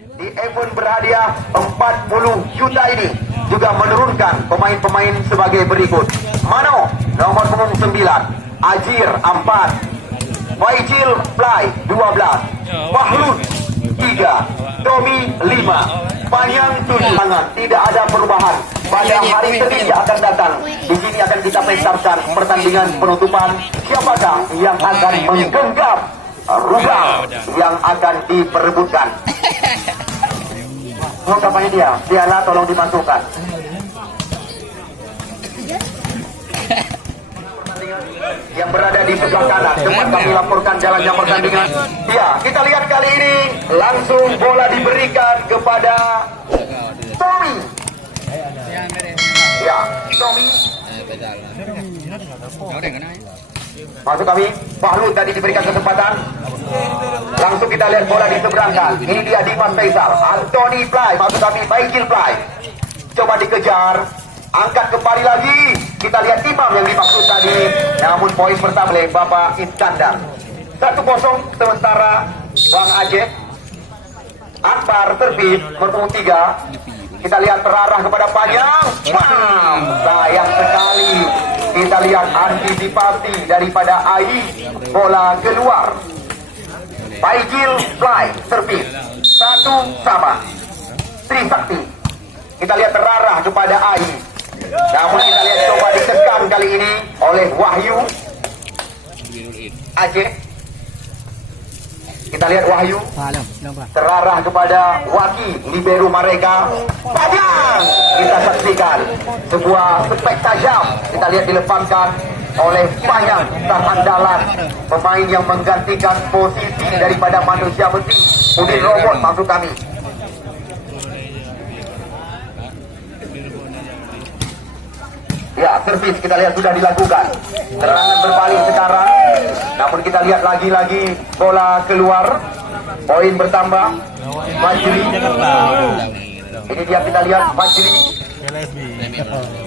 Di event berhadiah 40 juta ini juga menurunkan pemain-pemain sebagai berikut. Mano nomor punggung 9, Ajir 4, Faijil Fly 12, Fahrud 3, Tommy 5, Panjang 7. Tidak ada perubahan. Pada hari ketiga akan datang, di sini akan kita pentaskan pertandingan penutupan. Siapakah yang akan menggenggam rubang yang akan diperebutkan? Ungkapannya dia, piala tolong dimasukkan. Yang berada di sebelah kanan, tempat kami laporkan jalannya pertandingan. Ya, kita lihat kali ini langsung bola diberikan kepada Tommy. Ya, Tommy. Masuk kami, Fahrud tadi diberikan kesempatan. Langsung kita lihat bola diseberangkan. Ini dia Dimas Faisal, Anthony Fly, masuk kami, Faijil Fly. Coba dikejar, angkat kembali lagi. Kita lihat Imam yang dimaksud tadi. Namun poin pertama oleh Bapak Iskandar. 1-0 sementara Bang Aceh. Akbar terbit bertemu 3. Kita lihat terarah kepada Panjang. Sayang sekali. Kita lihat antisipasi daripada Ai. Bola keluar. Faijil Fly terbit 1-1. Trisakti. Kita lihat terarah kepada Ai. Namun kita lihat coba ditekan kali ini oleh Wahyu Aceh. Kita lihat Wahyu terarah kepada Waki, libero mereka. Panjang. Kita saksikan sebuah spek tajam. Kita lihat dilepaskan oleh Panjang, sang andalan, pemain yang menggantikan posisi daripada manusia besi. Udin Robot masuk kami. Ya, servis kita lihat sudah dilakukan. Serangan berbalik sekarang. Namun kita lihat lagi-lagi bola keluar. Poin bertambah. Fajri. Ini dia kita lihat Fajri.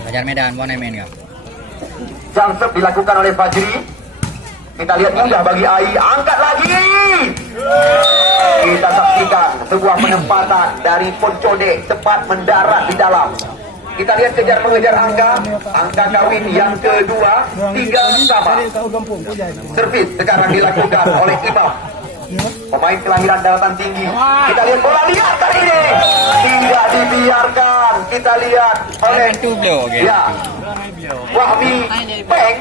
Ajar Medan, mau main ya. Jumpstep dilakukan oleh Fajri. Kita lihat mudah bagi Ai. Angkat lagi. Kita saksikan sebuah penempatan dari Poncode cepat mendarat di dalam. Kita lihat kejar mengejar angka kawin yang kedua, 3 sama. Servis sekarang dilakukan oleh Imam, pemain kelahiran daratan tinggi. Kita lihat bola, lihat kali ini tidak dibiarkan. Kita lihat oleh ya Wahmi Peng.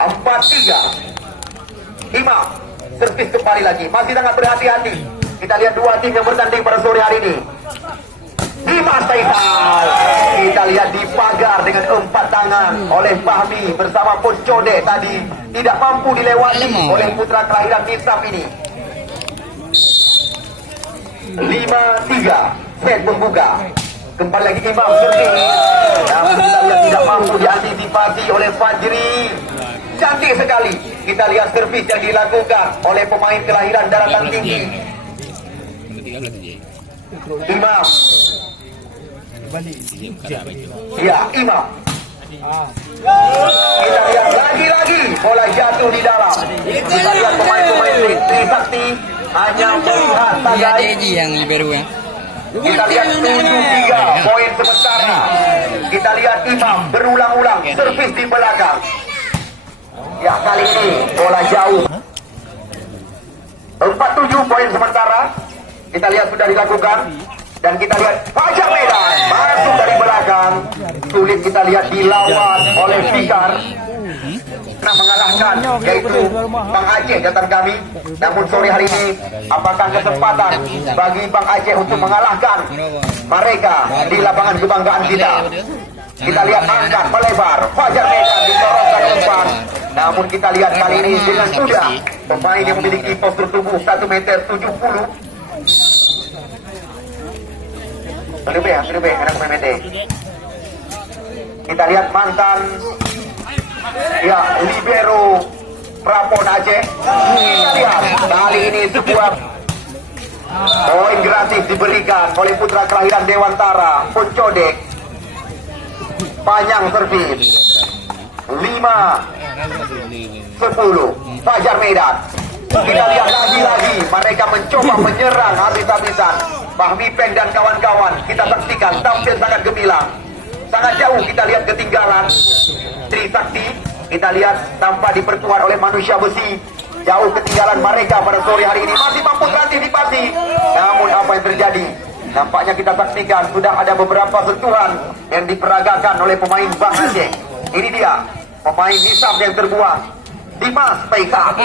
4-3. Imam servis kembali lagi, masih sangat berhati-hati. Kita lihat dua tim yang bertanding pada sore hari ini. Dimas Faisal. Kita lihat dipagar dengan 4 tangan oleh Fahmi bersama Poncode tadi. Tidak mampu dilewati oleh putra kelahiran Nisam ini. 5-3. Set membuka. Kembali lagi Imam servis. Namun kita lihat tidak mampu diantisipasi oleh Fajri. Cantik sekali. Kita lihat servis yang dilakukan oleh pemain kelahiran daratan tinggi. Imam. Ya, Imam. Kita lihat lagi-lagi bola jatuh di dalam. Kita lihat pemain-pemain Trisakti hanya melihat tagai. Yang libero ya. Kita lihat 7-3 poin sementara. Kita lihat Imam berulang-ulang servis di belakang. Ya, kali ini bola jauh. 47 poin sementara. Kita lihat sudah dilakukan. Dan kita lihat Fajar Medan masuk dari belakang. Sulit kita lihat dilawan oleh Fikar. Nah, mengalahkan yaitu Bang Aceh datang kami. Namun sore hari ini apakah kesempatan bagi Bang Aceh untuk mengalahkan mereka di lapangan kebanggaan kita? Kita lihat angkat melebar. Fajar Medan disorongkan umpan. Namun kita lihat kali ini dengan mudah pemain yang memiliki postur tubuh 1,70 meter. Lebih, anak pemain mete. Kita lihat mantan ya libero Prapon Aceh. Kita lihat kali ini sebuah poin gratis diberikan oleh putra kelahiran Dewantara, Poncode. Panjang servis 5-10. Fajar Medan Kita lihat lagi-lagi mereka mencoba menyerang habis-habisan. Fahmi Peng dan kawan-kawan kita saksikan tampil sangat gemilang. Sangat jauh kita lihat ketinggalan Trisakti. Kita lihat tanpa diperkuat oleh manusia besi. Jauh ketinggalan mereka pada sore hari ini. Masih mampu antisipasi. Namun apa yang terjadi? Nampaknya kita saksikan sudah ada beberapa sentuhan yang diperagakan oleh pemain Bang Aceh. Ini dia pemain Nisam yang terbuang, Dimas Faisal.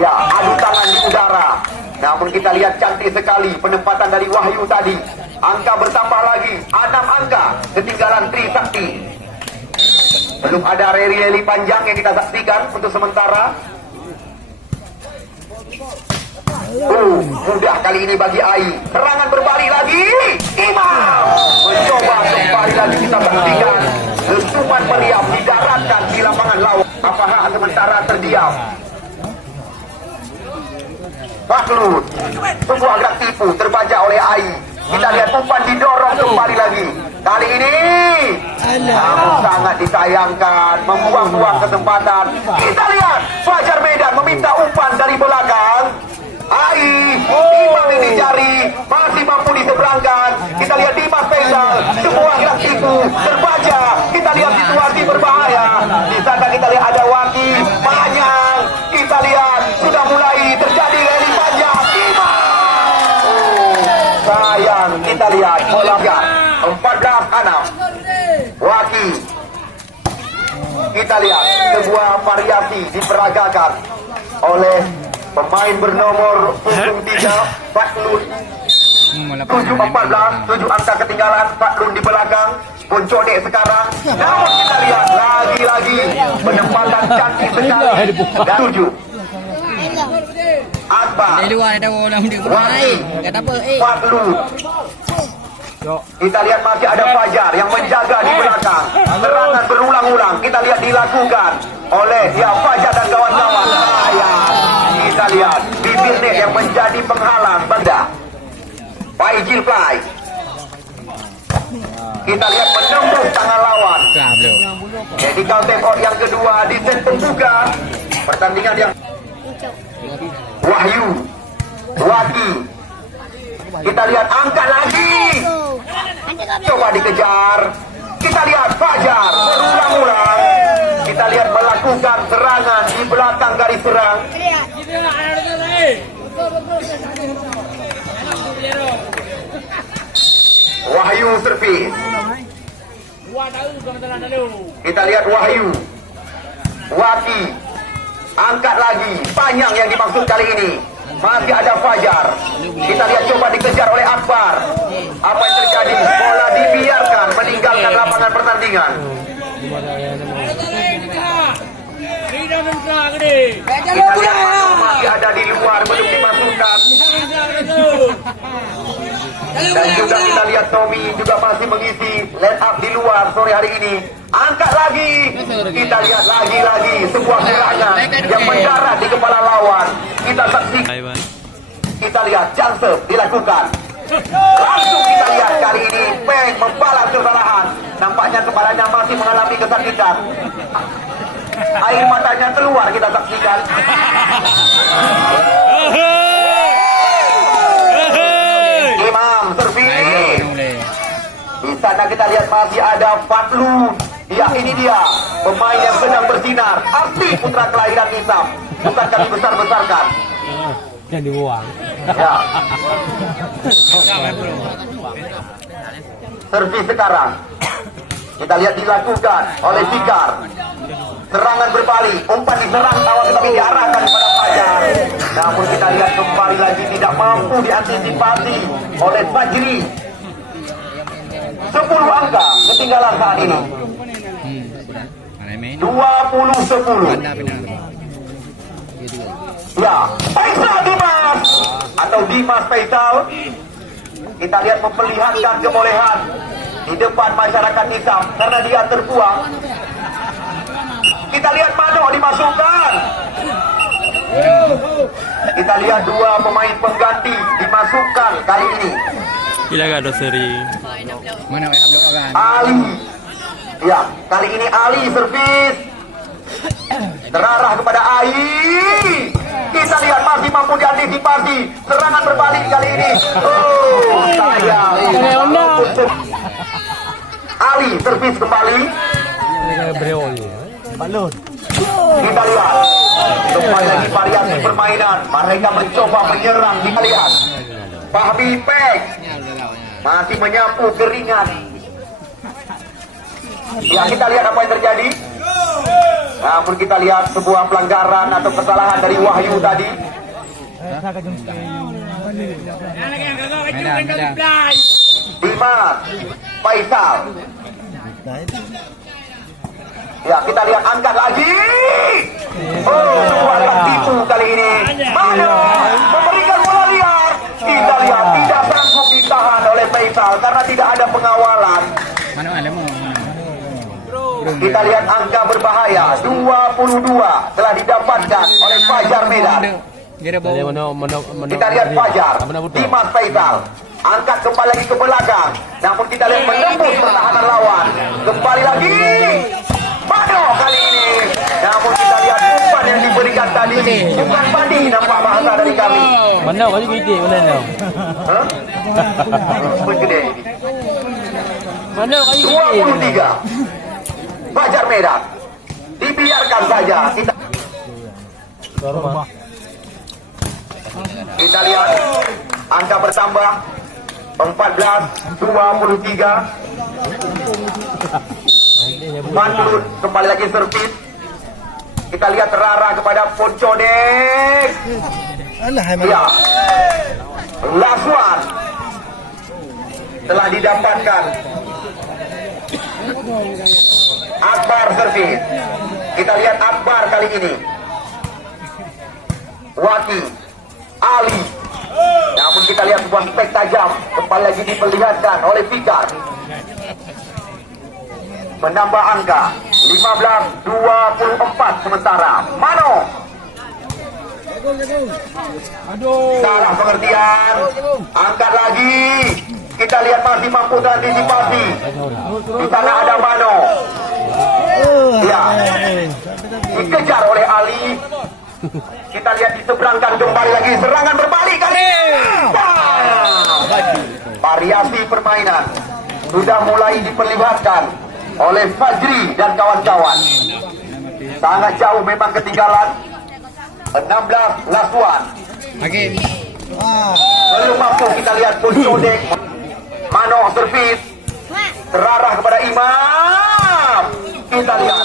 Ya, adu tangan di udara. Namun kita lihat cantik sekali penempatan dari Wahyu tadi. Angka bertambah lagi, 6 angka ketinggalan Trisakti. Belum ada rally panjang yang kita saksikan untuk sementara. Mudah kali ini bagi Ai. Serangan berbalik lagi. Imam mencoba kembali lagi kita saksikan. Letupan meriam didaratkan di lapangan lawan. Apakah sementara terdiam? Baklun, sebuah gerak tipu terbaca oleh Ai. Kita lihat umpan didorong kembali lagi. Kali ini namun sangat disayangkan, membuang-buang kesempatan. Kita lihat Fajar Medan meminta umpan dari belakang. Ai, Imam yang dicari, masih mampu diseberangkan. Kita lihat Dimas Faisal, sebuah gerak tipu terbaca. Kita lihat situasi berbahaya. Di sana kita lihat ada Waki, Panjang. Kita lihat sudah mulai terjadi rally panjang. Imam. Sayang, kita lihat bola 14-6. Waki. Kita lihat sebuah variasi diperagakan oleh pemain bernomor 03 Fatlun. 7-14, 7 angka ketinggalan. Fatlun di belakang, Poncodek sekarang. Namun kita lihat lagi-lagi penempatan cantik sekali. Dan 7 Akbar, Waki, Fatlun. Kita lihat masih ada Fajar yang menjaga di belakang. Serangan berulang-ulang kita lihat dilakukan oleh dia Fajar dan kawan-kawan. Kita lihat bibir net yang menjadi penghalang benda. Faizil Fly. Kita lihat menembus tangan lawan. Medical time out yang kedua di set pembuka pertandingan yang Wahyu, Waki. Kita lihat angkat lagi. Coba dikejar. Kita lihat Fajar berulang-ulang. Kita lihat melakukan serangan di belakang garis serang. Wahyu servis. Kita lihat Wahyu, Waki. Angkat lagi. Panjang yang dimaksud kali ini. Masih ada Fajar. Kita lihat coba dikejar oleh Akbar. Apa yang terjadi? Bola dibiarkan meninggalkan lapangan pertandingan. Kita lihat masih ada di luar, belum dimasukkan. Dan juga kita lihat Tommy juga masih mengisi line up di luar sore hari ini. Angkat lagi. Kita lihat lagi-lagi sebuah serangan yang mendarat di kepala lawan. Kita saksikan. Kita lihat jump dilakukan. Langsung kita lihat kali ini Peng membalas kesalahan. Nampaknya kepalanya masih mengalami kesakitan. Air matanya keluar kita saksikan. Imam servis. Di sana kita lihat masih ada Fatlun. Ya, ini dia pemain yang sedang bersinar. Asli putra kelahiran Nisam. Bukan kami besar-besarkan. Yang dibuang. Ya. Servis sekarang. Kita lihat dilakukan oleh Fikar. Serangan berbalik, umpan diserang awal tetapi diarahkan kepada Fajar. Namun kita lihat kembali lagi tidak mampu diantisipasi oleh Fajri. 10 angka ketinggalan saat ini. 20-10. Ya, Faisal Dimas atau Dimas Faisal. Kita lihat memperlihatkan kebolehan di depan masyarakat Nisam karena dia terbuang. Kita lihat Mano dimasukkan. Kita lihat dua pemain pengganti dimasukkan kali ini. Ilaga seri. Mana Abdul Agan? Ali. Ya, kali ini Ali servis. Terarah kepada Ai. Kita lihat masih mampu diantisipasi. Serangan berbalik kali ini. Oh, sayang. Ali servis kembali. Kita lihat kembali lagi variasi permainan. Mereka mencoba menyerang. Kita lihat Fahmi Pek masih menyapu keringat. Ya, kita lihat apa yang terjadi. Namun kita lihat sebuah pelanggaran atau kesalahan dari Wahyu tadi. Dimas Faisal. Ya, kita lihat angkat lagi. Oh, buatan tipu kali ini. Mano memberikan bola liar. Kita lihat tidak sanggup ditahan oleh Faisal karena tidak ada pengawalan. Mana ada mau? Kita lihat angka berbahaya 22 telah didapatkan oleh Fajar Medan. Kita lihat Fajar Dimas Faisal angkat kembali lagi ke belakang. Namun kita lihat menembus pertahanan lawan. Kembali lagi Mano kali ini. Namun kita lihat umpan yang diberikan tadi bukan padi, nampak bahasa dari kami. Mana kau gede mana ni? Begede. Mana kau 23 Fajar Medan. Dibiarkan saja. Kita lihat angka bertambah 14-23. Mantul kembali lagi servis. Kita lihat terarah kepada Poncodek. Ya, Laswan telah didapatkan. Akbar servis. Kita lihat Akbar kali ini. Waki Ali. Namun kita lihat sebuah spek tajam kembali lagi diperlihatkan oleh Fikar. Menambah angka 15-24 sementara. Mano. Salah pengertian. Angkat lagi. Kita lihat masih mampu antisipasi. Di sana ada Mano. Ya. Dikejar oleh Ali. Kita lihat diseberangkan kembali lagi. Serangan berbalik kali ini. Variasi permainan sudah mulai diperlihatkan oleh Fajri dan kawan-kawan. Sangat jauh memang ketinggalan. 16 Laswan. Oke. Belum mampu. Kita lihat Poncodek. Mano servis. Terarah kepada Imam. Kita lihat